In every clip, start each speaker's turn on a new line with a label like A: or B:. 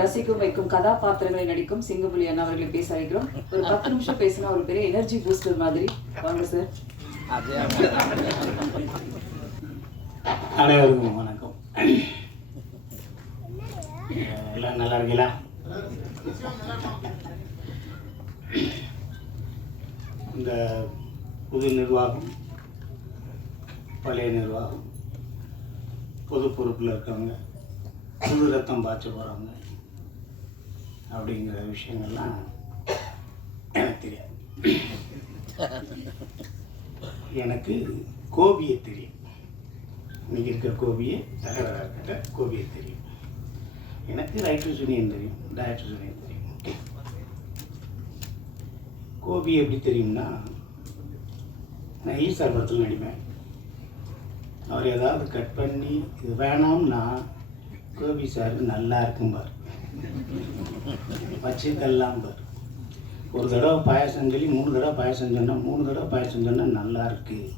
A: ரசிக்கும் ரசிக்கும் வைக்கும் கதாபாத்திரங்களை நடிக்கும் சிங்கப்புலி அண்ணா அவர்களை பேச அழைக்கிறோம். ஒரு பத்து நிமிஷம் பேசினா ஒரு பெரிய எனர்ஜி பூஸ்டர் மாதிரி. வாங்க சார்
B: அனைவருக்கும் வணக்கம். எல்லாம் நல்லா இருக்கீங்களா? இந்த புது நிர்வாகம் பழைய நிர்வாகம் பொது பொறுப்பில் இருக்கவங்க புது ரத்தம் பாய்ச்ச போகிறவங்க அப்படிங்கிற விஷயங்கள்லாம் எனக்கு தெரியாது. எனக்கு கோபியை தெரியும். இன்னைக்கு இருக்கிற கோபியை தலைவராக இருக்கிற கோபியை தெரியும். எனக்கு ரைட்டர் சுனியன் தெரியும் டைரக்டர் சுனியன் தெரியும். ஓகே கோபி எப்படி தெரியும்னா நான் ஈஸ்வர் படத்தில் நடிப்பேன். அவர் ஏதாவது கட் பண்ணி இது வேணாம்னா கோபி சார் நல்லா இருக்கும்பார் வச்சுக்கலாம் ஒரு தடவை பாயசம் சொல்லி மூணு தடவை பாயசம் சொன்னால் மூணு தடவை பாயசம் சொன்னால் நல்லா இருக்குது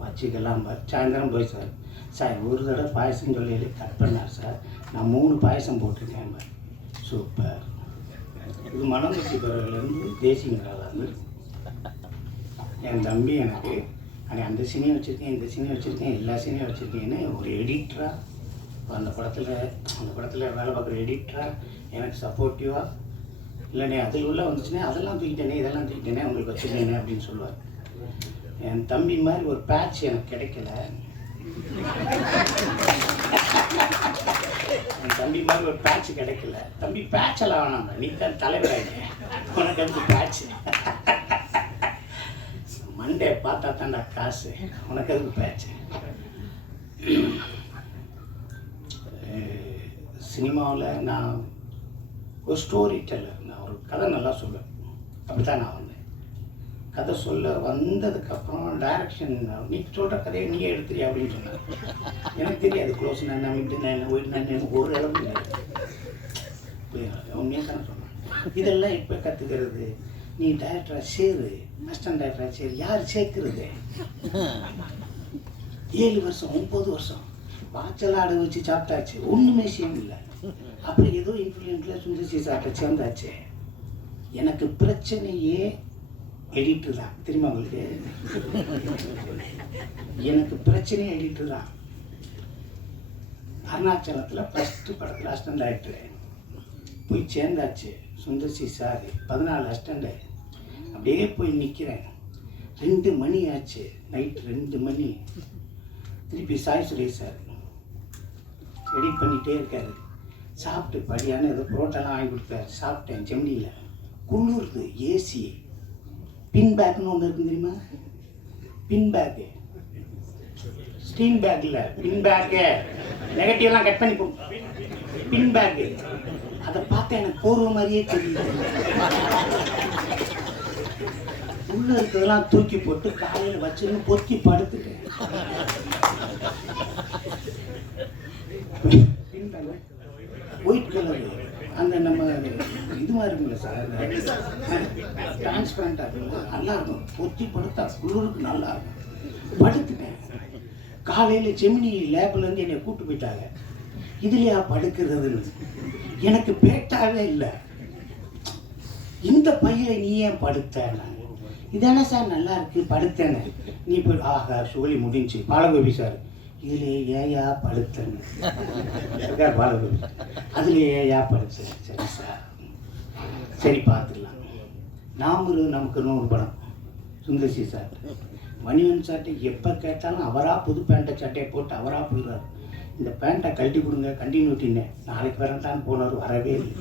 B: வச்சுக்கலாம் சாயந்தரம் போய் சார். சார் ஒரு தடவை பாயசம் சொல்லி கட் பண்ணார் சார். நான் மூணு பாயசம் போட்டிருக்கேன் பார். சூப்பர். இது மனமுத்தி பிறகுலேருந்து தேசியங்கிறாலேருந்து என் தம்பி எனக்கு அன்னைக்கு அந்த சீனையும் வச்சுருக்கேன் இந்த சினியை வச்சுருக்கேன் எல்லா சீனையும் வச்சுருக்கேன்னு ஒரு எடிட்டராக அந்த படத்தில் அந்த படத்தில் வேலை பார்க்குற எடிட்டராக எனக்கு சப்போர்ட்டிவாக இல்லைண்ணே அதில் உள்ள வந்துச்சுன்னே அதெல்லாம் தூக்கிட்டேனே இதெல்லாம் தூக்கிட்டேனே உங்களுக்கு வச்சுருந்தேனே அப்படின்னு சொல்லுவார். என் தம்பி மாதிரி ஒரு பேட்ச் எனக்கு கிடைக்கல. என் தம்பி மாதிரி ஒரு பேட்ச் கிடைக்கல. தம்பி பேட்செல்லாம் வேணாம் நீ தான் தலைவர். உனக்கு அதுக்கு பேட்ச் மண்டே பார்த்தா தான்டா காசு. உனக்கு அதுக்கு பேட்ச் சினிமாவில் நான் ஒரு ஸ்டோரி டெல்லர் நான் ஒரு கதை நல்லா சொல்லுவேன். அப்படி தான் நான் வந்தேன். கதை சொல்ல வந்ததுக்கப்புறம் டைரக்ஷன் நீ சொல்கிற கதையை நீ எடுத்துறியா அப்படின்னு சொன்னார் எனக்கு தெரியாது க்ளோஸ் நான் விட்டு நான் ஒயிட் நான் எனக்கு ஒரு அளவு தெரியாது உண்மையாக தானே சொன்னேன் இதெல்லாம் இப்போ கற்றுக்கிறது நீ டைரக்டராக சேரு அசிஸ்டன்ட் டைரக்டராக சேரு யார் சேர்க்கறது? ஏழு வருஷம் ஒம்பது வருஷம். வாச்சல் அடை வச்சு சாப்பிட்டாச்சு. ஒன்றுமே விஷயம் இல்லை அப்புறம் ஏதோ இன்ஃப்ளூயன்ஸில் சுந்தர்சி சாப்பிட்ட சேர்ந்தாச்சு. எனக்கு பிரச்சனையே எடிட்டர் தான் தெரியுமா உங்களுக்கு? எனக்கு பிரச்சனையே எடிட்டர் தான் அருணாச்சலத்தில் ஃபஸ்ட்டு படத்தில் அஸ்டண்ட் ஆகிட்டு போய் சேர்ந்தாச்சு. சுந்தர்சி சார். பதினாலு அசிஸ்டண்ட்டு அப்படியே போய் நிற்கிறேன் ரெண்டு மணி ஆச்சு. நைட் ரெண்டு மணி. திருப்பி சாய் சுரேஷ் சார். எடிட் பண்ணிகிட்டே இருக்காரு. சாப்பிட்டு படியான ஏதோ புரோட்டாலாம் வாங்கி கொடுத்தாரு. சாப்பிட்டேன் செம்னியில் குளிர்ந்து ஏசி பின் பேக்னு ஒன்று இருக்கு தெரியுமா? பின் பேக்கு ஸ்டீம் பேக்கில் பின் பேக்கு நெகட்டிவ்லாம் கட் பண்ணி பின் பேக்கு அதை பார்த்தா எனக்கு போர்வ மாதிரியே தெரியுது. உள்ள இருக்கிறதெல்லாம் தூக்கி போட்டு காலையில் வச்சுன்னு பொத்தி படுத்துட்டேன். White colour. அந்த நம்ம இது மாதிரி இருக்குல்ல சார் டிரான்ஸ்பரண்டாக இருக்குல்ல நல்லா இருக்கும். பொத்தி படுத்தா குளிருக்கு நல்லா இருக்கும். படுத்துட்டேன். காலையில் ஜெமினி லேப்லேருந்து என்னை கூட்டு போயிட்டாங்க. இதுலையா படுக்கிறதுன்னு. எனக்கு பேட்டாவே இல்லை. இந்த பையில நீ ஏன் படுத்தேன் இதானே சார் நல்லா இருக்கு படுத்தேன்னு. நீ போய் ஆஹா சோழி முடிஞ்சு. பாலகோபி சார் இதுல ஏயா படுத்தேன்னு. இருக்கார் பாலகோபி அதுல ஏயா படுத்தேன் சரி சார். சரி பார்த்துக்கலாம். நாம நமக்கு நூறு படம் சுந்தர்சி சார் மணிவன் சார்ட்டை எப்போ கேட்டாலும் அவராக புது பேண்ட்டை சட்டையை போட்டு அவராக போயிடுவார் இந்த பேண்ட்டை கழட்டி கொடுங்க கண்டினியூட்டின்னு நாளைக்கு வரட்டான்னு போனவர் வரவே இல்லை.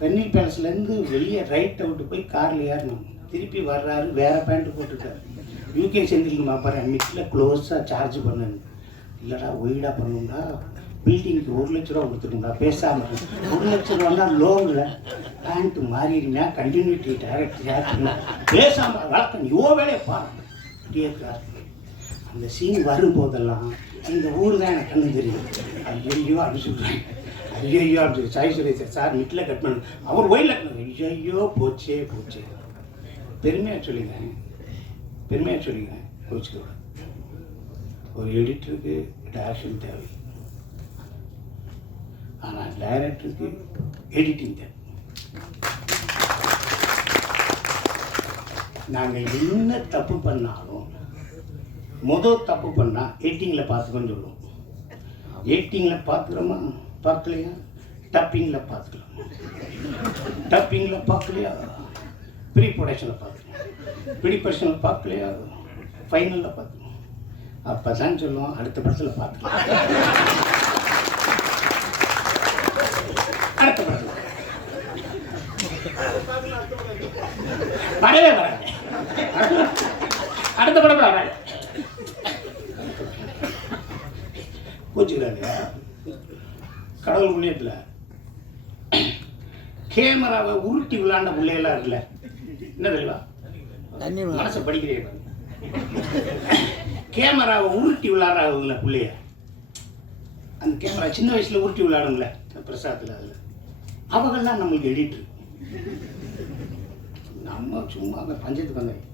B: வெண்ணில் பேலஸ்லேருந்து வெளியே ரைட் அவுட்டு போய் காரில் ஏறணும். திருப்பி வர்றாரு வேற பேண்ட்டு போட்டுட்டாரு. யூகே செந்தில் பார்ப்பறேன் மிட்டில் க்ளோஸாக சார்ஜ் பண்ணுங்க இல்லைடா ஒய்டாக பண்ணணும்டா. பில்டிங்க்கு ஒரு லட்ச ரூபா கொடுத்துருங்களா பேசாமல் ஒரு லட்ச ரூபான்னா லோனில் பேண்ட்டு மாறிடுங்க கண்டினியூட்டி டைரக்ட் டேரக்ட் பேசாமல் வழக்கம். யோ வேலையை பாரு. அந்த சீன் வரும்போதெல்லாம் இந்த ஊர் தான் எனக்கு கண்ணு தெரியும். ஐயோ அப்படி சொல்கிறேன் ஐயோ அப்படி Sai Suresh sir middle cut பண்ண. அவர் கட்டணும் ஐயோ போச்சே போச்சே. பெருமையாக சொல்லிக்கிறேன். பெருமையாக சொல்லிக்கிறேன். கோச்சிக்கோட ஒரு எடிட்டருக்கு டேரக்ஷன் தேவை. ஆனால் டைரக்டருக்கு எடிட்டிங் தேவை. நாங்கள் என்ன தப்பு பண்ணாலும் முதல் தப்பு பண்ணால் எடிட்டிங்கில் பார்த்துக்கோன்னு சொல்லுவோம். எடிட்டிங்கில் பார்த்துக்கிறோமா? பார்க்கலையா? டப்பிங்கில் பார்த்துக்கலாம் டப்பிங்கில் பார்க்கலையா? ப்ரீ ப்ரொடக்ஷனில் பார்த்துக்கலாம் ப்ரீ ப்ரொடக்ஷனில் பார்க்கலையா? ஃபைனலில் பார்த்துக்கலாம் அப்போ தான் சொல்லுவோம் அடுத்த படத்தில் பார்த்துக்கலாம் அடுத்த படத்தில். வரவே வராது. அடுத்த படம் வராது பூச்சிக்கிறாங்க கடவுள் புண்ணியத்தில். கேமராவை உருட்டி விளாண்ட பிள்ளையெல்லாம் இருக்குல்ல. என்ன
C: தண்ணி
B: மனசை படிக்கிறேன் கேமராவை உருட்டி விளாட்றாங்கல்ல பிள்ளைய. அந்த கேமரா சின்ன வயசுல உருட்டி விளையாடும்ல பிரசாத்தில் அதில். அவங்கெல்லாம் நம்மளுக்கு எடிட்ரு நம்ம சும்மா அந்த பஞ்சத்துக்கு வந்தேன்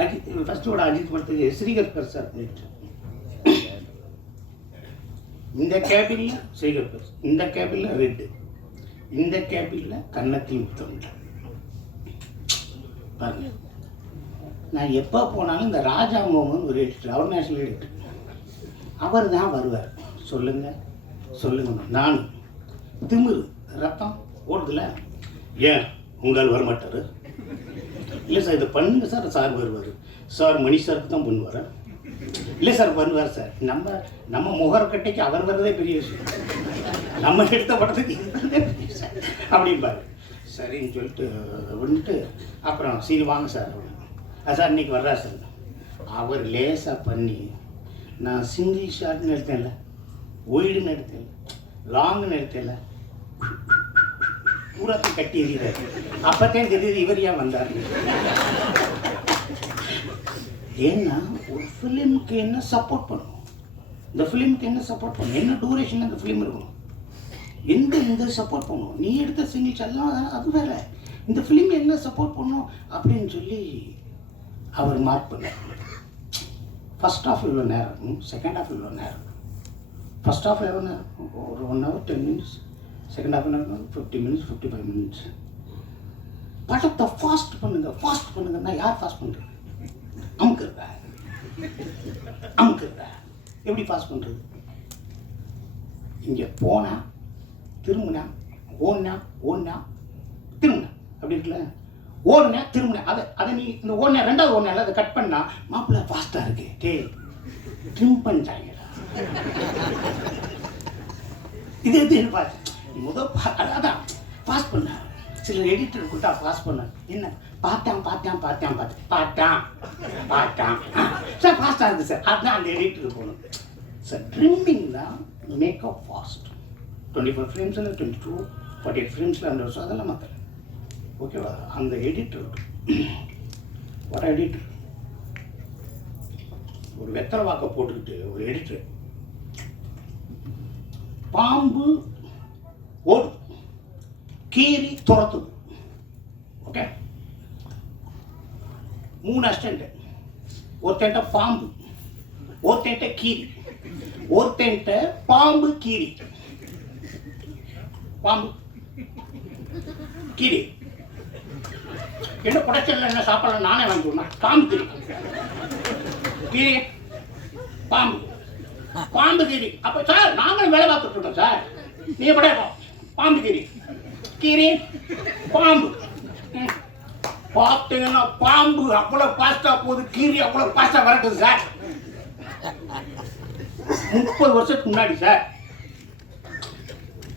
B: அஜித் ஃபர்ஸ்டோட அஜித் படத்துக்கு ஸ்ரீகர் பிரசாத் எடிட்டர் இந்த கேபினில் ஸ்ரீகர் இந்த கேபினில் ரெட்டு இந்த கேபினில் கன்னத்தில் முத்தம். பாருங்க. நான் எப்போ போனாலும் இந்த ராஜா மோகன் ஒரு எடிட்டர் அவர் நேஷனல் எடிட்டர் அவர் தான் வருவார். சொல்லுங்க. சொல்லுங்க நான். திமிரு ரத்தம் ஓடுதுல ஏன்? உங்களால் வரமாட்டார்? இல்லை சார் இதை பண்ணுங்க சார் சார் வருவார். சார் மணி சாருக்கு தான் பண்ணுவார். இல்லை சார் வருவார் சார். நம்ம நம்ம முகரக்கட்டைக்கு அவர் வர்றதே பெரிய விஷயம். நம்ம எடுத்த படத்துக்கு அப்படிம்பாரு. சரின்னு சொல்லிட்டு வந்துட்டு அப்புறம் சரி வாங்க சார் அப்படின்னு. சார் இன்னைக்கு வர்றா சார். அவர் லேசாக பண்ணி நான் சிங்கிள் ஷாட்னு எடுத்தேன்ல. ஒய்டுன்னு எடுத்தேன் லாங்னு எடுத்தேன்ல. பூராத்தை கட்டி எறிகிறார். அப்பத்தான் தெரியுது இவர் ஏன் வந்தார்? ஏன்னா ஒரு ஃபிலிமுக்கு என்ன சப்போர்ட் பண்ணும்? இந்த ஃபிலிமுக்கு என்ன சப்போர்ட் பண்ணும்? என்ன டூரேஷன் அந்த ஃபிலிம் இருக்கணும்? எந்த இந்த சப்போர்ட் பண்ணும்? நீ எடுத்த சிங்கிள்ஸ் எல்லாம் அது வேற. இந்த ஃபிலிம் என்ன சப்போர்ட் பண்ணும்? அப்படின்னு சொல்லி அவர் மார்க் பண்ணார். ஃபர்ஸ்ட் ஆஃப் இவ்வளோ நேரம் செகண்ட் ஆஃப் இவ்வளோ நேரம் ஃபர்ஸ்ட் ஆஃப் எவ்வளோ நேரம் ஒரு one hour ten minutes second half நேரம் fifty minutes fifty five minutes படத்தை ஃபாஸ்ட் பண்ணுங்கள் ஃபாஸ்ட் பண்ணுங்கன்னா யார் ஃபாஸ்ட் பண்ணுறது அமுக்குறதா அமுக்குறதா எப்படி பாஸ் பண்ணுறது இங்கே போனால் திரும்பினா ஓடினா ஓடினா திரும்பினா. அப்படி இருக்குல்ல? ஓடுனா திரும்பினா. அதை அதை நீ இந்த ஓடினா ரெண்டாவது ஓடினால அதை கட் பண்ணா மாப்பிள்ளை ஃபாஸ்ட்டாக இருக்கு. டே ட்ரிம் பண்ணிட்டாங்கடா. இது எது பார்த்து முத பா- அதான் பாஸ் பண்ண சில எடிட்டர் கொடுத்தா பாஸ் பண்ணார். என்ன? பார்த்தான் பார்த்தான் பார்த்தான் பார்த்து பார்த்தான். பார்த்தான். சார் ஃபாஸ்ட்டாக இருக்குது சார் அதுதான் அந்த எடிட்டருக்கு போகணும் சார் ட்ரிம்மிங் தான் மேக்கப் ஃபாஸ்ட் டுவெண்ட்டி ஃபோர் ஃப்ரேம்ஸில் டுவெண்ட்டி டூ ஃபார்ட்டி எயிட் ஃப்ரேம்ஸில் அந்த வருஷம் அதெல்லாம் மாற்றல ஓகேவா அந்த எடிட்டர் வர எடிட்டர் ஒரு வெத்தலை வாக்கை போட்டுக்கிட்டு ஒரு எடிட்டர் பாம்பு ஓடும் கீரி துரத்துது ஓகே மூணு அஸ்டண்ட்டு ஒருத்தன்ட்ட பாம்பு. ஒருத்தன்ட்ட கீரி ஒருத்தன்ட்ட பாம்பு கீரி பாம்பு. கீரி என்ன ப்ரொடக்ஷன்ல என்ன சாப்பாடு நானே வாங்கி பாம்பு கீரி கீரி பாம்பு. பாம்பு கீரி அப்போ சார் நாங்களும் வேலை பார்த்துட்டு இருக்கோம் சார். நீ எப்படா பாம்பு கீரி கீரி பாம்பு. பார்த்தீங்கன்னா பாம்பு அவ்வளவு பாஸ்டா போகுது. கீரி அவ்வளவு பாஸ்டா வரட்டுது சார் முப்பது வருஷத்துக்கு முன்னாடி சார்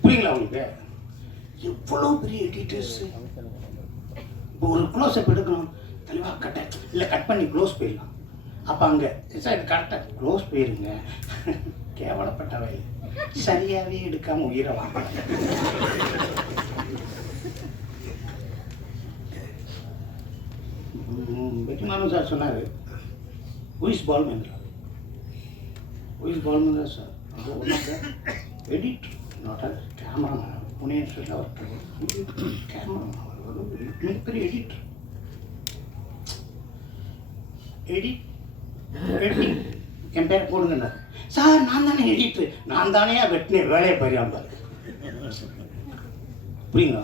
B: புரியுங்களா உங்களுக்கு? எவ்வளவு பெரிய டீட்டெயில்ஸ் இப்போ ஒரு க்ளோஸ் அப் எடுக்கணும். தெளிவாக கட்ட இல்லை கட் பண்ணி க்ளோஸ் போயிடலாம். அப்போ அங்கே சார் இது கரெக்டாக க்ளோஸ் போயிருங்க. கேவலப்பட்டவை சரியாகவே எடுக்காம உயிரை வாங்க. வெற்றிமாறன் சார் சொன்னார். ஹூஇஸ் பால்மேந்திரா உயிஸ் பால்மேந்திரா சார் அது ஒன்றும் sir edit not a cameraman புனேஸ்வரில் அவர் கேமராமேன் அவர் ஒரு மிகப்பெரிய எடிட்டர் எடிட் எடிட்டிங் என் பேர் போடுங்கண்ணா. சார் நான் தானே எடிட்டு நான் தானே வெட்டினேன் வேலையை பரியாமல் புரியுங்களா?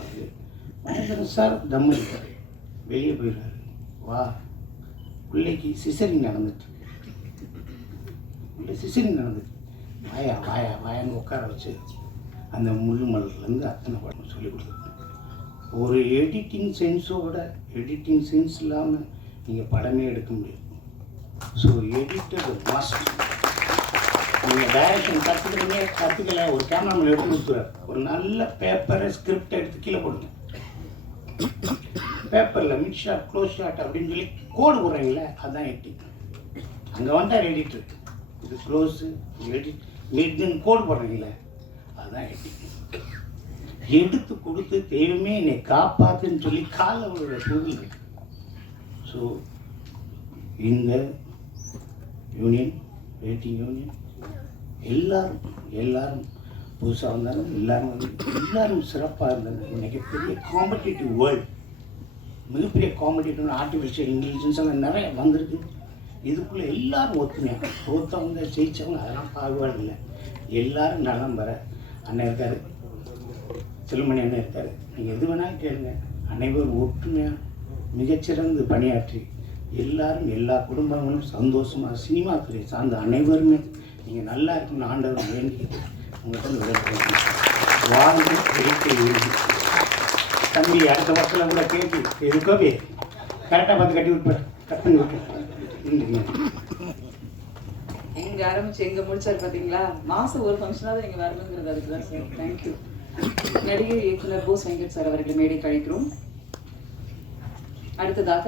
B: சார் தம்மு இருக்காரு வெளியே போயிடுறாரு. வா. பிள்ளைக்கு சிசரிங் நடந்துட்டு பிள்ளை சிசரிங் நடந்துட்டு வாயா வாயா வாயாங்க உட்கார வச்சு அந்த முள்ளு மலர்லேருந்து அத்தனை படம் சொல்லி கொடுத்தது ஒரு எடிட்டிங் சென்ஸோட எடிட்டிங் சென்ஸ் இல்லாமல் நீங்கள் படமே எடுக்க முடியாது. ஸோ எடிட்டர் மஸ்ட் நீங்கள் டைரக்ஷன் கற்றுக்கிறீங்க கற்றுக்கல ஒரு கேமராமேன் எடுத்து கொடுத்துருவார். ஒரு நல்ல பேப்பரை ஸ்கிரிப்ட் எடுத்து கீழே போடுங்க. பேப்பரில் மிட் ஷாட் க்ளோஸ் ஷாட் அப்படின்னு சொல்லி கோடு போடுறீங்களே அதுதான் எடிட்டிங் அங்கே வந்தால் எடிட்டர் இது க்ளோஸு எடிட் மிட்னு கோடு போடுறீங்களே அதுதான் எடிட்டிங் எடுத்து கொடுத்து தெய்வமே என்னை காப்பாத்துன்னு சொல்லி காலை விழுற சூழ்நிலை ஸோ இந்த யூனியன் ரேட்டிங் யூனியன் எல்லாரும் எல்லாரும் புதுசாக வந்தாலும் எல்லாரும் வந்து எல்லாரும் சிறப்பாக இருந்தாலும் இன்றைக்கி பெரிய காம்படிட்டிவ் வேர்ல்டு மிகப்பெரிய காம்படிட்டிவ் ஆர்டிஃபிஷியல் இன்டெலிஜென்ஸ் எல்லாம் நிறைய வந்திருக்கு. இதுக்குள்ளே எல்லாரும் ஒத்துமையாக தோற்றவங்க ஜெயித்தவங்க அதெல்லாம் பாகுபாடு இல்லை. எல்லாரும் நலம் வர அண்ணன் இருக்கார். செல்லுமணி அண்ணன் இருக்கார். நீங்கள் எது வேணாலும் கேளுங்க. அனைவரும் ஒற்றுமையாக மிகச்சிறந்து பணியாற்றி எல்லாரும் எல்லா குடும்பங்களும் சந்தோஷமாக சினிமா துறை சார்ந்த அனைவருமே நீங்கள் நல்லா இருக்கும்னு ஆண்டவர் வேண்டி உங்கள்கிட்ட விளையாட்டு வாழ்ந்து வெயிட்டை தம்பி அடுத்த வருஷத்தில் கூட கேட்டு இருக்கவே கரெக்டாக பார்த்து கட்டி விட்டு கட் பண்ணி விட்டு.
A: எங்க ஆரம்பிச்சு எங்க முடிச்சாரு பாத்தீங்களா? மாசம் ஒரு ஃபங்க்ஷனாவது எங்க வரணுங்கிறது அதுக்குதான் சார் தேங்க்யூ நடிகை இயக்குனர் போஸ் வெங்கட் சார் அவர்களை மேடை கழிக்கிறோம் அடுத்ததாக